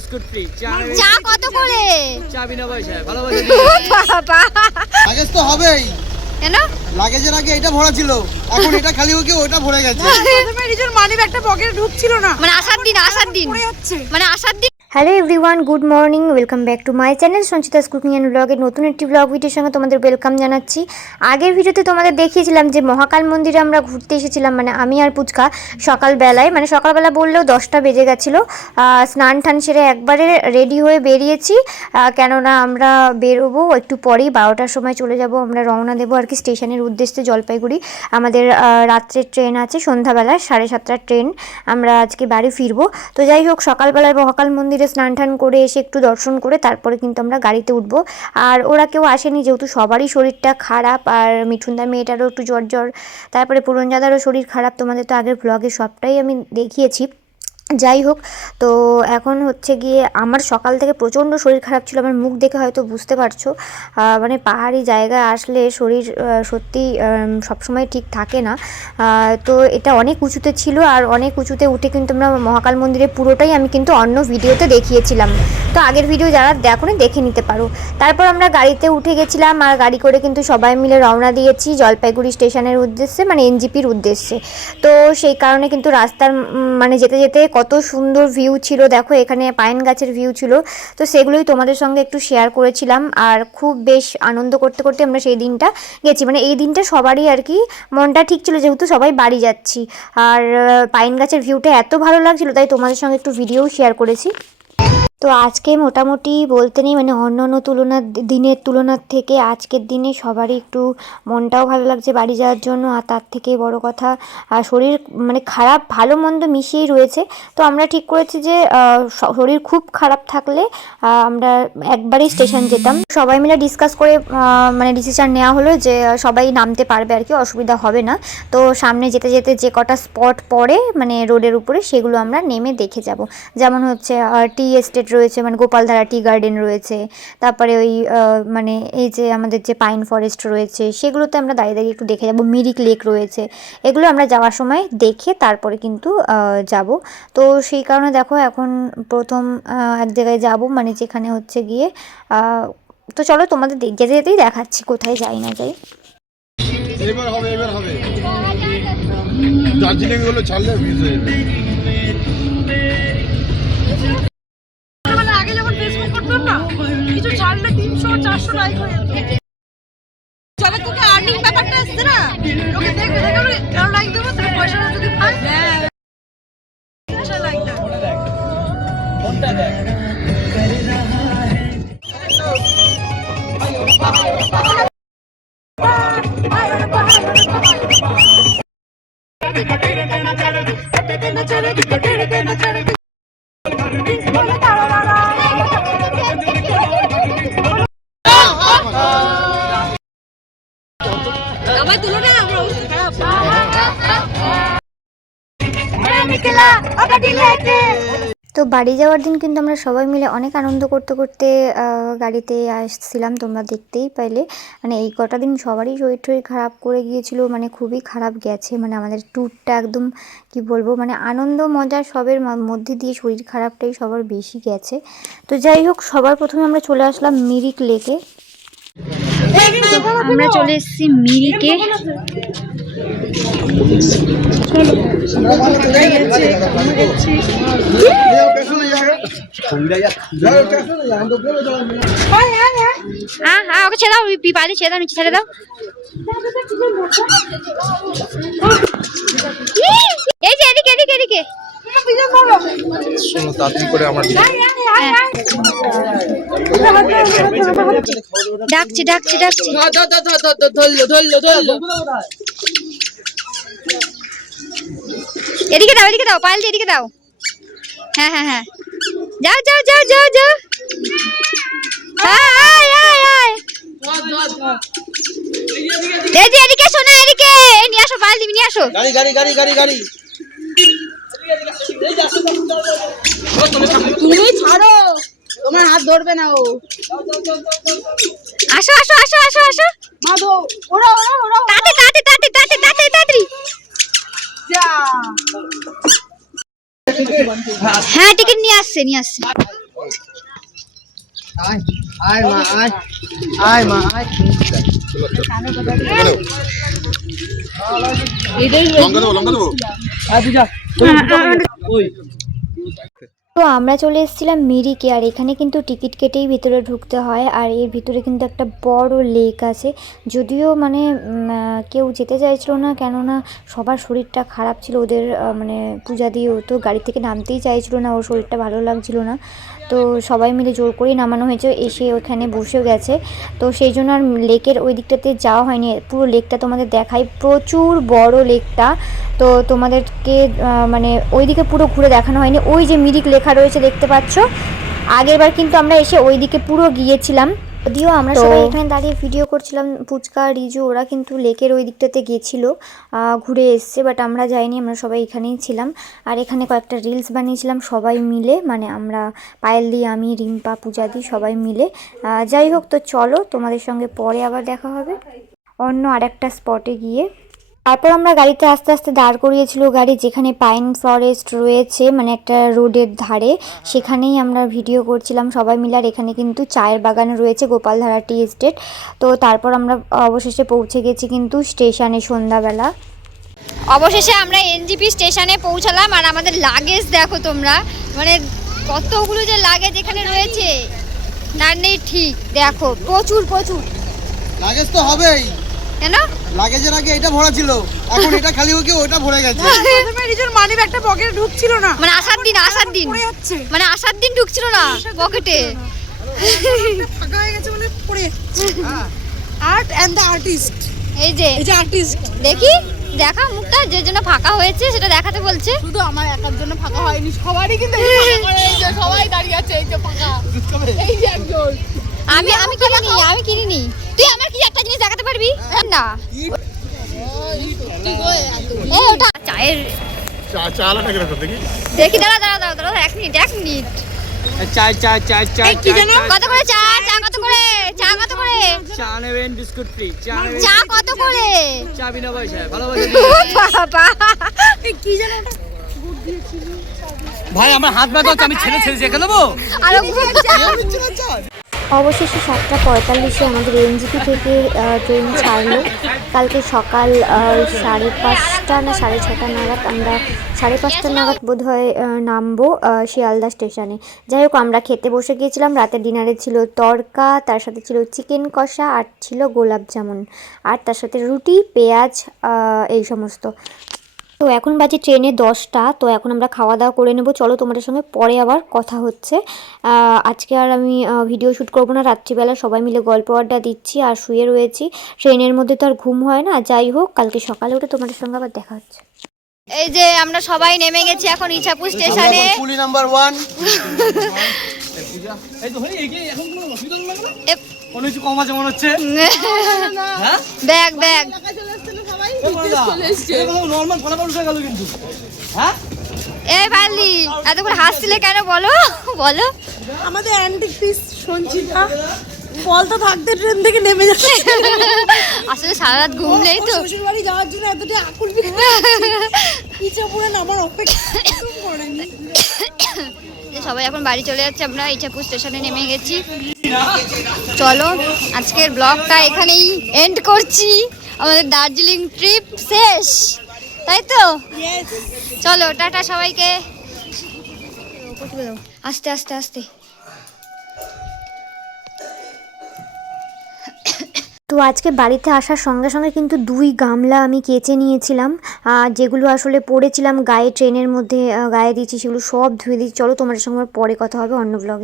Biscuit free. চা কত করে? চা বিনা পয়সায়। ভালোবাসা বাবা লাগেজ তো হবেই। কেন? লাগেজের আগে এটা ভরা ছিল, এখন এটা খালি হয়ে ওটা ভরে গেছে। প্রথমে রিজুর মানি ব্যাগটা পকেটে ঢুকছিল না, মানে আসার দিন পড়ে যাচ্ছে। মানে আসার দিন। Hello everyone, good morning, welcome back to my channel Sanchita's cooking and ব্লগের নতুন একটি ব্লগ ভিডিওর সঙ্গে তোমাদের ওয়েলকাম জানাচ্ছি। আগের ভিডিওতে তোমাদের দেখিয়েছিলাম যে মহাকাল মন্দিরে আমরা ঘুরতে এসেছিলাম, মানে আমি আর পুচকা সকালবেলায়, মানে সকালবেলা বললেও 10টা বেজে গেছিলো। স্নান টান সেরে একবারে রেডি হয়ে বেরিয়েছি, কেননা আমরা বেরোবো একটু পরেই, 12টার সময় চলে যাব, আমরা রওনা দেবো আর কি স্টেশনের উদ্দেশ্যে জলপাইগুড়ি। আমাদের রাত্রের ট্রেন আছে, সন্ধ্যাবেলা 7:30টার ট্রেন, আমরা আজকে বাড়ি ফিরবো। তো যাই হোক, সকালবেলায় মহাকাল মন্দিরে স্নান টান করে এসে একটু দর্শন করে তারপরে কিন্তু আমরা গাড়িতে উঠবো। আর ওরা কেউ আসেনি, যেহেতু সবারই শরীরটা খারাপ, আর মিঠুনদার মেয়েটারও একটু জ্বর, তারপরে পুরনজাদারও শরীর খারাপ, তোমাদের তো আগের ব্লগে সবটাই আমি দেখিয়েছি। যাই হোক, তো এখন হচ্ছে গিয়ে আমার সকাল থেকে প্রচণ্ড শরীর খারাপ ছিল, আমার মুখ দেখে হয়তো বুঝতে পারছো। মানে পাহাড়ি জায়গায় আসলে শরীর সত্যি সবসময় ঠিক থাকে না। তো এটা অনেক উঁচুতে ছিল, আর অনেক উঁচুতে উঠে কিন্তু আমরা মহাকাল মন্দিরে পুরোটাই আমি কিন্তু অন্য ভিডিওতে দেখিয়েছিলাম, তো আগের ভিডিও যারা দেখোনি দেখে নিতে পারো। তারপর আমরা গাড়িতে উঠে গেছিলাম, আর গাড়ি করে কিন্তু সবাই মিলে রওনা দিয়েছি জলপাইগুড়ি স্টেশনের উদ্দেশ্যে, মানে এনজিপির উদ্দেশ্যে। তো সেই কারণে কিন্তু রাস্তার মানে যেতে যেতে কত সুন্দর ভিউ ছিল, দেখো এখানে পাইন গাছের ভিউ ছিল, তো সেগুলোই তোমাদের সঙ্গে একটু শেয়ার করেছিলাম। আর খুব বেশ আনন্দ করতে করতে আমরা সেই দিনটা গেছি, মানে এই দিনটা সবারই আর কি মনটা ঠিক ছিল, যেহেতু সবাই বাড়ি যাচ্ছি। আর পাইন গাছের ভিউটা এত ভালো লাগছিল, তাই তোমাদের সঙ্গে একটু ভিডিও শেয়ার করেছি। তো আজকে মোটামুটি বলতে নেই, মানে অন্য দিনের তুলনার থেকে আজকের দিনে সবারই একটু মনটাও ভালো লাগছে বাড়ি যাওয়ার জন্য। আর তার থেকে বড় কথা, শরীর মানে খারাপ ভালো মন্দ মিশিয়েই রয়েছে। তো আমরা ঠিক করেছি যে শরীর খুব খারাপ থাকলে আমরা একবারই স্টেশন যেতাম। সবাই মিলে ডিসকাস করে মানে ডিসিশন নেওয়া হলো যে সবাই নামতে পারবে আর কি, অসুবিধা হবে না। তো সামনে যেতে যেতে যে কটা স্পট পড়ে মানে রোডের উপরে, সেগুলো আমরা নেমে দেখে যাব। যেমন হচ্ছে টি এস্টেট রয়েছে, মানে গোপালধারা টি গার্ডেন রয়েছে, তারপরে ওই মানে এই যে আমাদের যে পাইন ফরেস্ট রয়েছে, সেগুলোতে আমরা দাঁড়িয়ে দাঁড়িয়ে একটু দেখে যাব। মিরিক লেক রয়েছে, এগুলো আমরা যাওয়ার সময় দেখে তারপরে কিন্তু যাব। তো সেই কারণে দেখো এখন প্রথম এক জায়গায় যাব, মানে যেখানে হচ্ছে গিয়ে তো চলো তোমাদের যেতে যেতেই দেখাচ্ছি কোথায় যাই না যাই। এবার হবে দার্জিলিং গুলো ছাড়লে ভিজ হয়ে যাবে। আগে যখন ফেসবুক করতাম না, কিছু ছাড়লে 300-400 লাইক হয়ে যেত। যবে থেকে আর্নিং ব্যাপারটা আসছে না, লোকে দেখবে কারো লাইক দেবো, তাহলে পয়সা যদি পায় লাইক দেয়। কোনটা দেখ? আমার তুলনায় আমার অবস্থা খারাপ। তো বাড়ি যাওয়ার দিন কিন্তু আমরা সবাই মিলে অনেক আনন্দ করতে করতে গাড়িতে আসছিলাম, তোমরা দেখতেই পাইলে। মানে এই কটা দিন সবারই শরীর টরীর খারাপ করে গিয়েছিল, মানে খুবই খারাপ গেছে, মানে আমাদের ট্যুরটা একদম কি বলবো, মানে আনন্দ মজা সবের মধ্যে দিয়ে শরীর খারাপটাই সবার বেশি গেছে। তো যাই হোক, সবার প্রথমে আমরা চলে আসলাম মিরিক লেকে। আমরা চলে এসেছি মিরিকে। ওকে ছেড়ে দাও, পালি ছেড়ে দাও, নিচে ছেড়ে দাও। এই যে এদিকে এদিকে এদিকে তাড়াতাড়ি করে আমার ডাকছি ডাকছি ডাকছি। এদিকে দাও, এদিকে দাও, পায়েল এদিকে দাও। হ্যাঁ হ্যাঁ হ্যাঁ, যাও যাও যাও যাও যাও। এদিকে শোনা, এদিকে নিয়ে আসো, পায়েল দিবি নিয়ে আসো। গাড়ি গাড়ি গাড়ি গাড়ি গাড়ি তুমি ছাড়ো, তোমার হাত ধরবে না ও। আসো আসো আসো আসো আসো, মা দো, ওরা ওরা ওরা তাতে তাতে তাতে তাতে তাতে তাড়াতাড়ি। হ্যাঁ টিকিট নিয়ে আসছে নিয়ে আসছে। আয় আয় মা আয় আয় মা আয় তো আমরা চলে এসেছিলাম মিরিকে, আর এখানে কিন্তু টিকিট কেটেই ভিতরে ঢুকতে হয়। আর এর ভিতরে কিন্তু একটা বড় লেক আছে, যদিও মানে কেউ যেতে চাইছিল না, কেননা সবার শরীরটা খারাপ ছিল। ওদের মানে পূজা দিয়ে তো গাড়ি থেকে নামতেই চাইছিল না, ওর শরীরটা ভালো লাগছিল না। তো সবাই মিলে জোর করেই নামানো হয়েছে, এসে ওখানে বসেও গেছে। তো সেই জন্য আর লেকের ওই দিকটাতে যাওয়া হয়নি। পুরো লেকটা তোমাদের দেখাই, প্রচুর বড় লেকটা। তো তোমাদেরকে মানে ওইদিকে পুরো ঘুরে দেখানো হয়নি। ওই যে মিরিক লেখা রয়েছে দেখতে পাচ্ছ, আগেরবার কিন্তু আমরা এসে ওইদিকে পুরো গিয়েছিলাম। যদিও আমরা সবাই এখানে দাঁড়িয়ে ভিডিও করছিলাম, পুচকা রিজু ওরা কিন্তু লেকের ওই দিকটাতে গেছিলো, ঘুরে এসছে, বাট আমরা যাইনি, আমরা সবাই এখানেই ছিলাম। আর এখানে কয়েকটা রিলস বানিয়েছিলাম সবাই মিলে, মানে আমরা পায়েলদি, আমি, রিম্পা, পূজাদি সবাই মিলে। যাই হোক, তো চলো তোমাদের সঙ্গে পরে আবার দেখা হবে অন্য আরেকটা স্পটে গিয়ে। তারপর আমরা গাড়িতে আস্তে আস্তে দাঁড় করিয়েছিল গাড়ি, যেখানে পাইন ফরেস্ট রয়েছে, মানে একটা রোডের ধারে, সেখানেই আমরা ভিডিও করছিলাম সবাই মিলে। আর এখানে কিন্তু চায়ের বাগানও রয়েছে, গোপালধারা টি এস্টেট। তো তারপর আমরা অবশেষে পৌঁছে গেছি কিন্তু স্টেশনে সন্ধ্যাবেলা। অবশেষে আমরা এনজিপি স্টেশনে পৌঁছালাম। আর আমাদের লাগেজ দেখো তোমরা, মানে কতগুলো যে লাগেজ এখানে রয়েছে তার নেই ঠিক। দেখো প্রচুর প্রচুর লাগেজ তো হবেই, কেন লাগেজের আগে এটা ভরা ছিল, এখন এটা খালি হয়ে ওটা ভরে গেছে। প্রথমে রিজুর মানি ব্যাগটা পকেটে ঢুকছিল না, মানে আসার দিন পড়ে যাচ্ছে, মানে আসার দিন ঢুকছিল না পকেটে, ফাঁকা হয়ে গেছে বলে পড়ে যাচ্ছে। আর্ট এন্ড দ্য আর্টিস্ট, এই যে আর্টিস্ট দেখি দেখা মুখটা, যে জন্য ফাঁকা হয়েছে সেটা দেখাতে বলছে। শুধু আমার একার জন্য ফাঁকা হয়নি, সবারই কিন্তু সবাই দাঁড়িয়ে আছে, এই যে ফাঁকা, এই যে একজন। আমি কিনিনি, তুই আমার কি একটা জিনিস দেখাতে পারবি না? এই ওটা চায়ের দেখি, দাঁড়া 1 মিনিট চায় চায় চায় চায় কি জানো কত করে চা কত করে চা নেবেন বিস্কুট ফ্রি, চা কত করে? চা বিনা পয়সায়, ভালোবাসা বাবা কি জানো ভাই আমার হাত ব্যথা হচ্ছে, আমি ছেড়ে রেখে দেবো। আর অবশেষে 7:45-এ আমাদের এনজিপি থেকে ট্রেন ছাড়লো। কালকে সকাল 5:30 না 6:30 নাগাদ, আমরা 5:30 নাগাদ বোধ হয় নামবো শিয়ালদা স্টেশনে। যাই হোক, আমরা খেতে বসে গিয়েছিলাম। রাতের ডিনারে ছিল তড়কা, তার সাথে ছিল চিকেন কষা, আর ছিল গোলাপ জামুন, আর তার সাথে রুটি, পেঁয়াজ, এই সমস্ত। তো এখন বাজে ট্রেনে 10টা। তো এখন আমরা খাওয়া দাওয়া করে নেব। চলো তোমাদের সঙ্গে পরে আবার কথা হচ্ছে। আজকে আর আমি ভিডিও শ্যুট করবো না, রাত্রিবেলা সবাই মিলে গল্প আড্ডা দিচ্ছি আর শুয়ে রয়েছি। ট্রেনের মধ্যে তো আর ঘুম হয় না। যাই হোক, কালকে সকালে উঠে তোমাদের সঙ্গে আবার দেখা হচ্ছে। এই যে আমরা সবাই নেমে গেছি এখন ইছাপুর স্টেশনে। কুলি নাম্বার 1 এই তো হই, এখন কোনো অসুবিধা লাগবে না, কোনো কিছু কম আছে মনে হচ্ছে। হ্যাঁ ব্যাগ নরমাল ফলাফল উঠে গেল কিন্তু। হ্যাঁ এই পারলি এতক্ষণ হাসছিলে কেন বলো? আমাদের অ্যান্টিক পিস সঞ্চিতা বলতে থাকতে ট্রেন থেকে নেমে যাচ্ছে। আসলে সারা রাত ঘুম নেই তো, শ্বশুর বাড়ি যাওয়ার জন্য এতটা আকুল ইচ্ছাপুরে নামার অপেক্ষা করেনি। সবাই এখন বাড়ি চলে যাচ্ছে, আমরা ইছাপুর স্টেশনে নেমে গেছি। চলো আজকের ব্লগটা এখানেই এন্ড করছি। আমাদের দার্জিলিং ট্রিপ শেষ, তাই তো? চলো টাটা সবাইকে। আস্তে আস্তে আস্তে। তো আজকে বাড়িতে আসার সঙ্গে সঙ্গে কিন্তু 2 গামলা আমি কেচে নিয়েছিলাম, যেগুলো আসলে পড়েছিলাম গায়ে, ট্রেনের মধ্যে গায়ে দিয়েছি, সেগুলো সব ধুয়ে দিয়েছি। চলো তোমাদের সঙ্গে পরে কথা হবে অন্য ব্লগে।